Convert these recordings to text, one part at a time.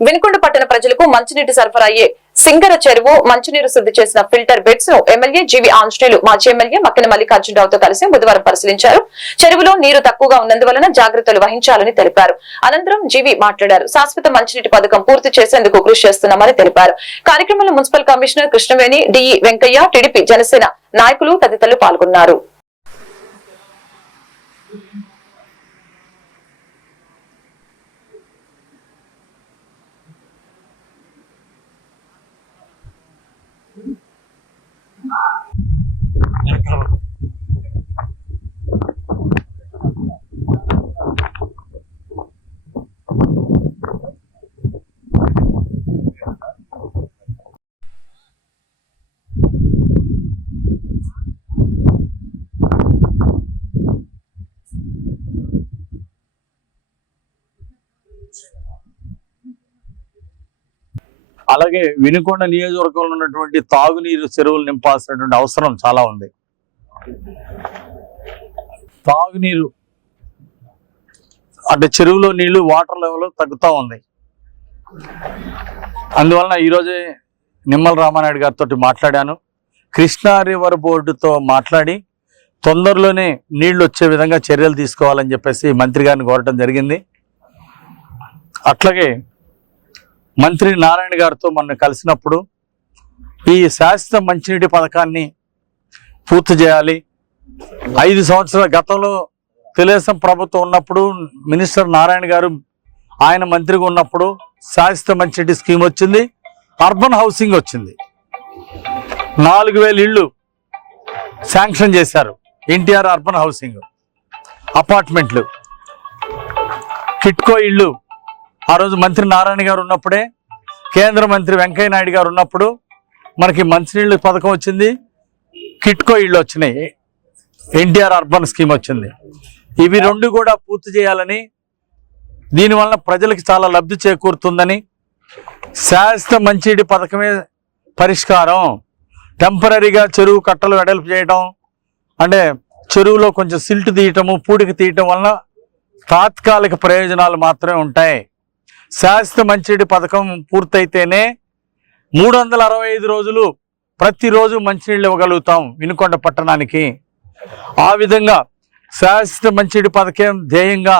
వినుకొండ పట్టణ ప్రజలకు మంచినీటి సరఫరా అయ్యే సింగర చెరువు మంచినీరు శుద్ధి చేసిన ఫిల్టర్ బెడ్స్ను ఎమ్మెల్యే జీవి ఆంజనేయులు మాజీ ఎమ్మెల్యే మక్కన మల్లికార్జునరావుతో కలిసి బుధవారం పరిశీలించారు. చెరువులో నీరు తక్కువగా ఉన్నందువలన జాగ్రత్తలు వహించాలని తెలిపారు. అనంతరం జీవి మాట్లాడారు. శాశ్వత మంచినీటి పథకం పూర్తి చేసేందుకు కృషి చేస్తున్నామని తెలిపారు. కార్యక్రమంలో municipal commissioner Krishnaveni DE Venkaiah TDP Janasena నాయకులు తదితరులు పాల్గొన్నారు. Hmm? Nah, Mereka అలాగే వినుకొండ నియోజకవర్గంలో ఉన్నటువంటి తాగునీరు చెరువులు నింపాల్సినటువంటి అవసరం చాలా ఉంది. తాగునీరు అంటే చెరువులో నీళ్ళు వాటర్ లెవెల్ తగ్గుతూ ఉంది. అందువలన ఈరోజే నిమ్మల రామానాయుడు గారితో మాట్లాడాను. కృష్ణా రివర్ బోర్డుతో మాట్లాడి తొందరలోనే నీళ్ళు వచ్చే విధంగా చర్యలు తీసుకోవాలని చెప్పేసి మంత్రి గారిని కోరటం జరిగింది. అట్లాగే మంత్రి నారాయణ గారితో మొన్న కలిసినప్పుడు ఈ శాశ్వత మంచినీటి పథకాన్ని పూర్తి చేయాలి. ఐదు సంవత్సరాల గతంలో తెలుగుదేశం ప్రభుత్వం ఉన్నప్పుడు మినిస్టర్ నారాయణ గారు ఆయన మంత్రిగా ఉన్నప్పుడు శాశ్వత మంచినీటి స్కీమ్ వచ్చింది అర్బన్ హౌసింగ్ వచ్చింది. నాలుగు వేల ఇళ్ళు శాంక్షన్ చేశారు ఎన్టీఆర్ అర్బన్ హౌసింగ్ అపార్ట్మెంట్లు. కిట్కో ఇళ్ళు ఆ రోజు మంత్రి నారాయణ గారు ఉన్నప్పుడే కేంద్ర మంత్రి వెంకయ్య నాయుడు గారు ఉన్నప్పుడు మనకి మంచినీళ్ళు పథకం వచ్చింది కిట్కో ఇళ్ళు వచ్చినాయి ఎన్టీఆర్ అర్బన్ స్కీమ్ వచ్చింది. ఇవి రెండు కూడా పూర్తి చేయాలని దీనివల్ల ప్రజలకు చాలా లబ్ధి చేకూరుతుందని శాశ్వత మంచినీటి పథకమే పరిష్కారం. టెంపరీగా చెరువు కట్టలు వెడల్పు చేయటం అంటే చెరువులో కొంచెం సిల్ట్ తీయటము పూడికి తీయటం వలన తాత్కాలిక ప్రయోజనాలు మాత్రమే ఉంటాయి. శాశ్వత మంచినీటి పథకం పూర్తయితేనే మూడు వందల అరవై ఐదు రోజులు ప్రతిరోజు మంచినీళ్ళు ఇవ్వగలుగుతాం వినుకొండ పట్టణానికి. ఆ విధంగా శాశ్వత మంచినీటి పథకం ధ్యేయంగా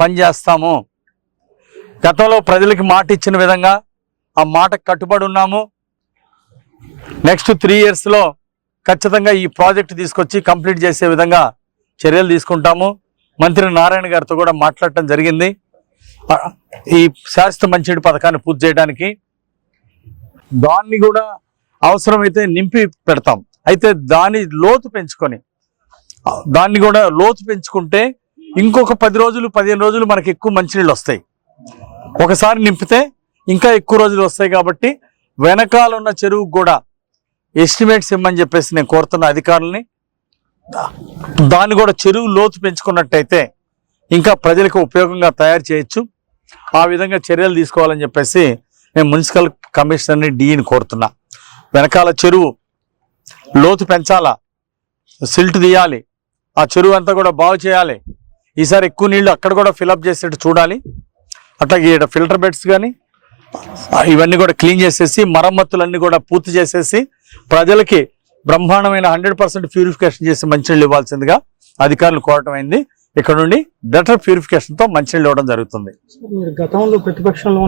పనిచేస్తాము. గతంలో ప్రజలకి మాట ఇచ్చిన విధంగా ఆ మాటకు కట్టుబడి ఉన్నాము. నెక్స్ట్ త్రీ ఇయర్స్లో ఖచ్చితంగా ఈ ప్రాజెక్ట్ తీసుకొచ్చి కంప్లీట్ చేసే విధంగా చర్యలు తీసుకుంటాము. మంత్రి నారాయణ గారితో కూడా మాట్లాడటం జరిగింది. ఈ శాశ్వత మంచినీటి పథకాన్ని పూర్తి చేయడానికి దాన్ని కూడా అవసరమైతే నింపి పెడతాం. అయితే దాని లోతు పెంచుకొని దాన్ని కూడా లోతు పెంచుకుంటే ఇంకొక పది రోజులు పదిహేను రోజులు మనకి ఎక్కువ మంచినీళ్ళు వస్తాయి. ఒకసారి నింపితే ఇంకా ఎక్కువ రోజులు వస్తాయి కాబట్టి వెనకాల ఉన్న చెరువుకు కూడా ఎస్టిమేట్స్ ఇమ్మని చెప్పేసి నేను కోరుతున్న అధికారులని దాన్ని కూడా చెరువు లోతు పెంచుకున్నట్టయితే ఇంకా ప్రజలకు ఉపయోగంగా తయారు చేయొచ్చు. ఆ విధంగా చర్యలు తీసుకోవాలని చెప్పేసి నేను మున్సిపల్ కమిషనర్ని డీని కోరుతున్నా. వెనకాల చెరువు లోతు పెంచాలా? సిల్ట్ తీయాలి. ఆ చెరువు అంతా కూడా బాగు చేయాలి. ఈసారి ఎక్కువ నీళ్ళు అక్కడ కూడా ఫిలప్ చేసేట్టు చూడాలి. అట్లాగే ఇక్కడ ఫిల్టర్ బెడ్స్ కానీ ఇవన్నీ కూడా క్లీన్ చేసేసి మరమ్మతులన్నీ కూడా పూర్తి చేసేసి ప్రజలకి బ్రహ్మాండమైన హండ్రెడ్ పర్సెంట్ ప్యూరిఫికేషన్ చేసి మంచినీళ్ళు ఇవ్వాల్సిందిగా అధికారులు కోరటం అయింది. ఇక్కడ నుండి బెటర్ ప్యూరిఫికేషన్తో మంచినీళ్ళు ఇవ్వడం జరుగుతుంది. గతంలో ప్రతిపక్షంలో